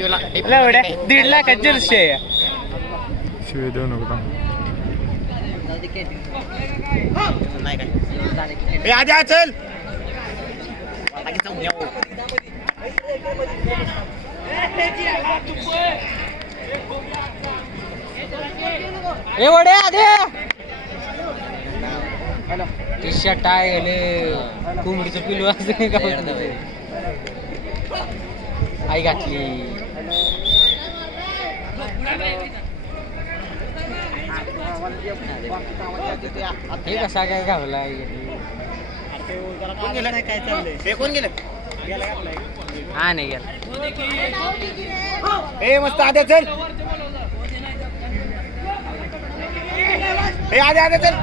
1.5 lakh Jersey आहे. शिवाय देऊ नको आद्या चल एवढे आधे टी शर्ट आहे कोंबडीचं पिलू असं का आई घातली. हे कसा काय घावला कोण गेलं हा नाही गेला. ए मस्त आद्या चल आद्या चल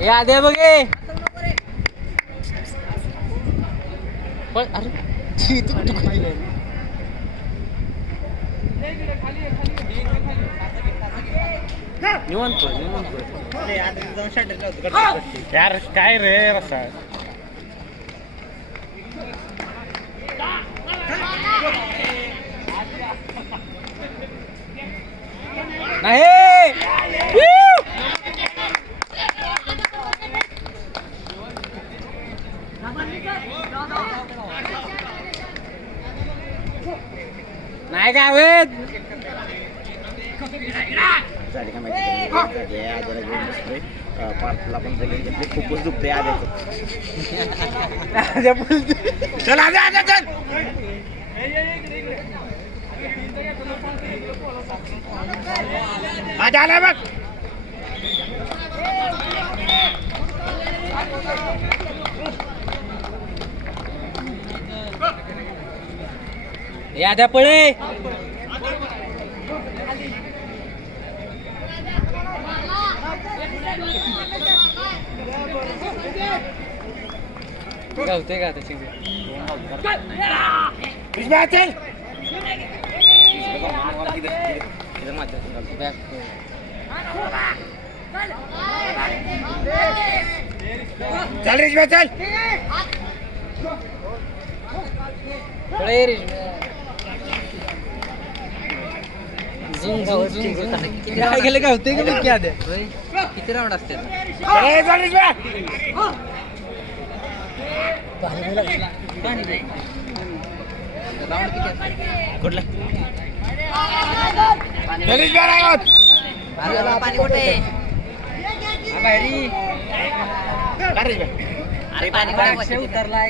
हे आधे बघे पण अरे निवांत यार काय रे रसा नाही नाही काय होत पार्कला पण सगळे घेतले खूपच दुखते आद्याचं चल आद्या चल आद्या आला बघ याद्या पळे गावते का त्याची चल चल रेशमा चल काय गेलं का होते का क्या द्या किती राऊंड असते चल रेशमा कुठला पाणी कुठे उतरलाय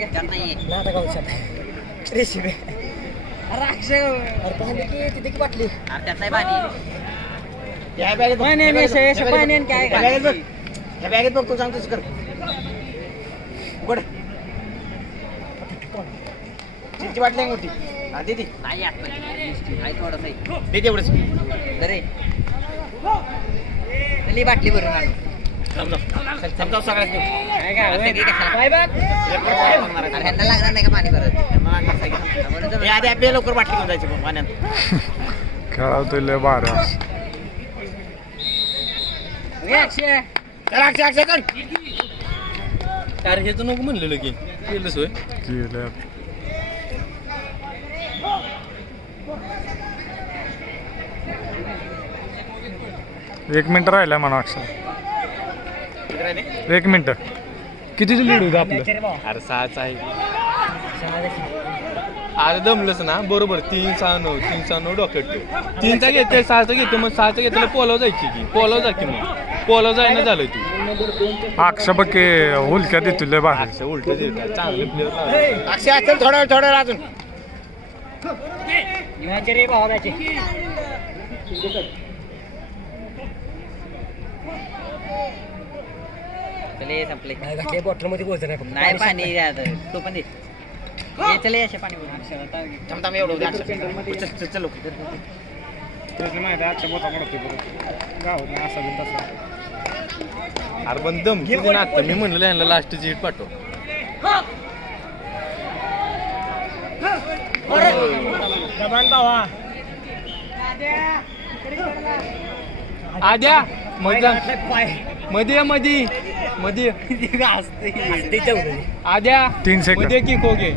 तिथे की बाटली या बॅगेत बघ तू सांगतोस कर उघड चिंची बाटली आहे मोठी हा दे तेवढंच बाटली भरून आलो समजाव सगळ्यात लागणार नाही का पाणी परत आधी आपल्या लवकर बाटली घेऊन जायचं पाण्यात खेळावतोय लय बारा चला अक्षय अक्षय कर अरे हे तर नको म्हणलेलं की केलं सोय केलं 1 मिनिट राहिला म्हणा अक्षर 1 मिनिट कितीचं लीड होतं आपलं अरे 6च आहे अरे दमलंच ना बरोबर 3-6-9 डॉक्टर 3चा घेते 6चा घेतो मग 6चा घेतलं पोलाव जायची की पोलाव जा की मग पोलाव जायला झालं तू अक्षय बघ की उलक्या देतो लय बाहेर अक्षय उलट देतात चांगले प्लेअर अक्षय असेल थोडा वेळ अजून संपले बॉटल मध्ये पोहोचत नाही पाणी तो पण दे चले असे पाणी थांब एवढं चल अरे पण दम किती ना आता मी म्हणलं ह्यांना लास्टची हिट पाठव आद्या मध्ये मध्ये आद्या 3 सेकंद मध्ये की खोगे